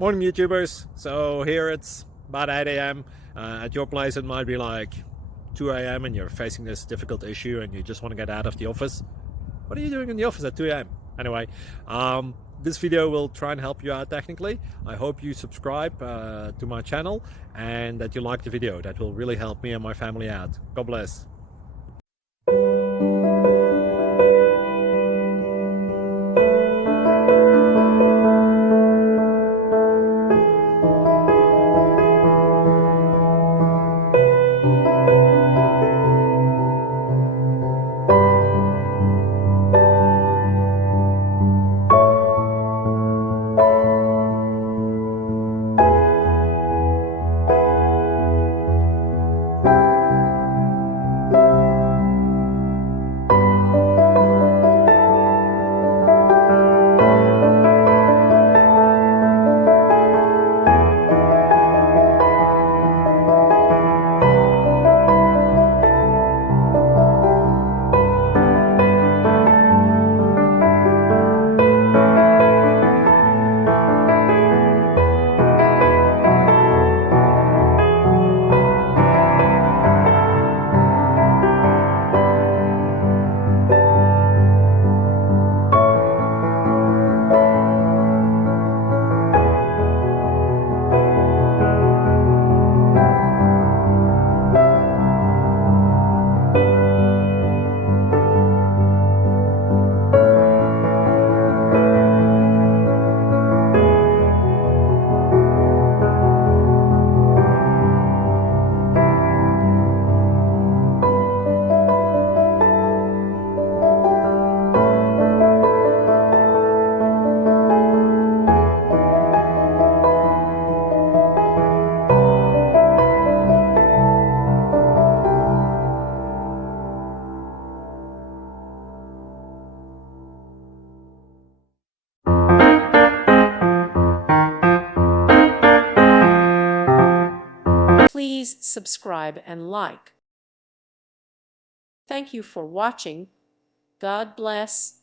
Morning, YouTubers. So here it's about 8 a.m. At your place, it might be like 2 a.m. and you're facing this difficult issue and you just want to get out of the office. What are you doing in the office at 2 a.m.? Anyway, this video will try and help you out technically. I hope you subscribe to my channel and that you like the video. That will really help me and my family out. God bless. Please subscribe and like. Thank you for watching. God bless.